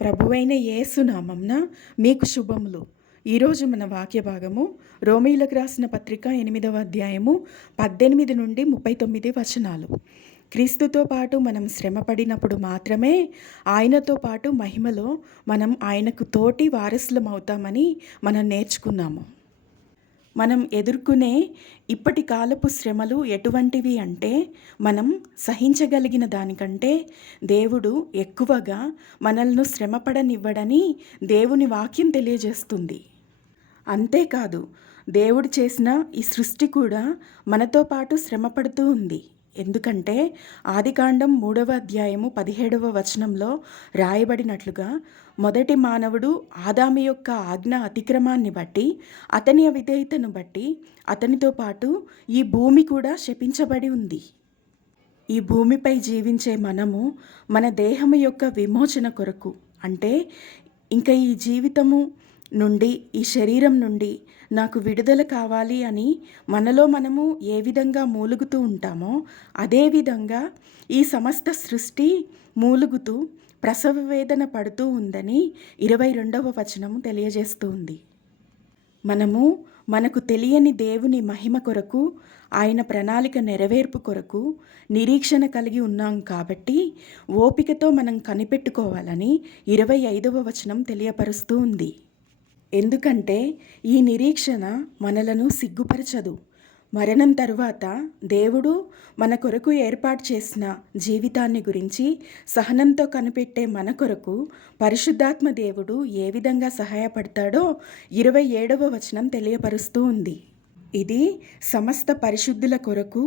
ప్రభువైన యేసు నామమున మీకు శుభములు. ఈరోజు మన వాక్య భాగము రోమీయులకు రాసిన పత్రిక 8వ అధ్యాయము 18 నుండి 39 వచనాలు. క్రీస్తుతో పాటు మనం శ్రమపడినప్పుడు మాత్రమే ఆయనతో పాటు మహిమలో మనం ఆయనకు తోటి వారసులమవుతామని మనం నేర్చుకున్నాము. మనం ఎదుర్కొనే ఇప్పటి కాలపు శ్రమలు ఎటువంటివి అంటే, మనం సహించగలిగిన దానికంటే దేవుడు ఎక్కువగా మనల్ని శ్రమపడనివ్వడని దేవుని వాక్యం తెలియజేస్తుంది. అంతేకాదు, దేవుడు చేసిన ఈ సృష్టి కూడా మనతో పాటు శ్రమపడుతూ ఉంది. ఎందుకంటే ఆదికాండం 3వ అధ్యాయము 17వ వచనంలో రాయబడినట్లుగా, మొదటి మానవుడు ఆదాము యొక్క ఆజ్ఞ అతిక్రమాన్ని బట్టి, అతని అవిధేయతను బట్టి అతనితో పాటు ఈ భూమి కూడా శపించబడి ఉంది. ఈ భూమిపై జీవించే మనము మన దేహము యొక్క విమోచన కొరకు, అంటే ఇంకా ఈ జీవితము నుండి, ఈ శరీరం నుండి నాకు విడుదల కావాలి అని మనలో మనము ఏ విధంగా మూలుగుతూ ఉంటామో, అదేవిధంగా ఈ సమస్త సృష్టి మూలుగుతూ ప్రసవ వేదన పడుతూ ఉందని 22వ వచనము తెలియజేస్తుంది. మనకు తెలియని దేవుని మహిమ కొరకు, ఆయన ప్రణాళిక నెరవేర్పు కొరకు నిరీక్షణ కలిగి ఉన్నాం కాబట్టి ఓపికతో మనం కనిపెట్టుకోవాలని 25వ వచనం తెలియపరుస్తూ ఉంది. ఎందుకంటే ఈ నిరీక్షణ మనలను సిగ్గుపరచదు. మరణం తరువాత దేవుడు మన కొరకు ఏర్పాటు చేసిన జీవితాన్ని గురించి సహనంతో కనిపెట్టే మన కొరకు పరిశుద్ధాత్మ దేవుడు ఏ విధంగా సహాయపడతాడో 27వ వచనం తెలియపరుస్తూ ఉంది. ఇది సమస్త పరిశుద్ధుల కొరకు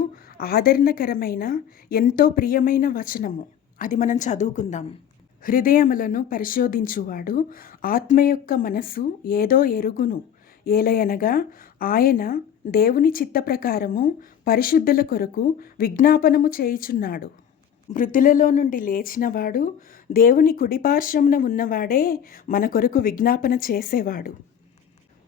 ఆదరణకరమైన, ఎంతో ప్రియమైన వచనము. అది మనం చదువుకుందాం. హృదయములను పరిశోధించువాడు ఆత్మ యొక్క మనసు ఏదో ఎరుగును, ఏలయనగా ఆయన దేవుని చిత్త ప్రకారము పరిశుద్ధుల కొరకు విజ్ఞాపనము చేయుచున్నాడు. మృతులలో నుండి లేచినవాడు, దేవుని కుడిపార్శ్వమున ఉన్నవాడే మన కొరకు విజ్ఞాపన చేసేవాడు.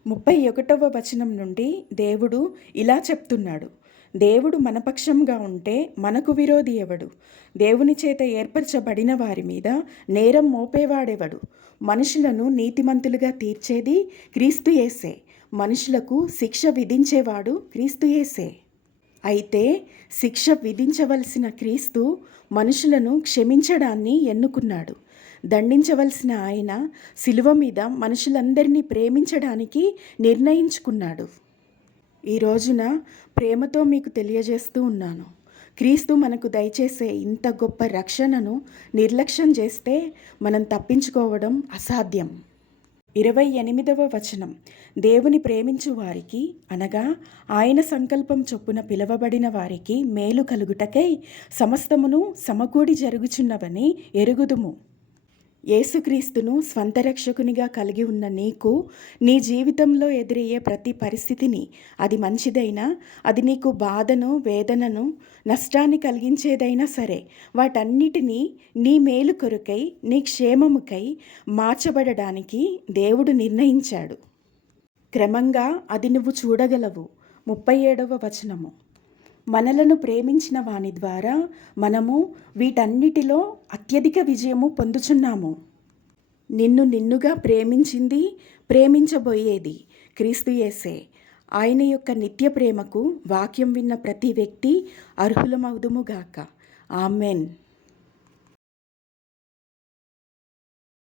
31వ వచనం నుండి దేవుడు ఇలా చెప్తున్నాడు: దేవుడు మన పక్షంగా ఉంటే మనకు విరోధి ఎవడు? దేవుని చేత ఏర్పరచబడిన వారి మీద నేరం మోపేవాడెవడు? మనుషులను నీతిమంతులుగా తీర్చేది క్రీస్తు యేసే. మనుషులకు శిక్ష విధించేవాడు క్రీస్తు యేసే. అయితే శిక్ష విధించవలసిన క్రీస్తు మనుషులను క్షమించడాన్ని ఎన్నుకున్నాడు. దండించవలసిన ఆయన శిలువ మీద మనుషులందరినీ ప్రేమించడానికి నిర్ణయించుకున్నాడు. ఈ రోజున ప్రేమతో మీకు తెలియజేస్తూ ఉన్నాను, క్రీస్తు మనకు దయచేసే ఇంత గొప్ప రక్షణను నిర్లక్ష్యం చేస్తే మనం తప్పించుకోవడం అసాధ్యం. 28వ వచనం, దేవుని ప్రేమించు వారికి, అనగా ఆయన సంకల్పం చొప్పున పిలువబడిన వారికి మేలు కలుగుటకై సమస్తమును సమకూడి జరుగుచున్నవని ఎరుగుదుము. యేసుక్రీస్తును స్వంత రక్షకునిగా కలిగి ఉన్న నీకు, నీ జీవితంలో ఎదురయ్యే ప్రతి పరిస్థితిని, అది మంచిదైనా, అది నీకు బాధను, వేదనను, నష్టాన్ని కలిగించేదైనా సరే, వాటన్నిటినీ నీ మేలు కొరకై, నీ క్షేమముకై మార్చబడడానికి దేవుడు నిర్ణయించాడు. క్రమంగా అది నువ్వు చూడగలవు. 37వ వచనము, మనలను ప్రేమించిన వాని ద్వారా మనము వీటన్నిటిలో అత్యధిక విజయము పొందుచున్నాము. నిన్నుగా ప్రేమించింది, ప్రేమించబోయేది క్రీస్తు యేసే. ఆయన యొక్క నిత్య ప్రేమకు వాక్యం విన్న ప్రతి వ్యక్తి అర్హులమవుదుముగాక. ఆమెన్.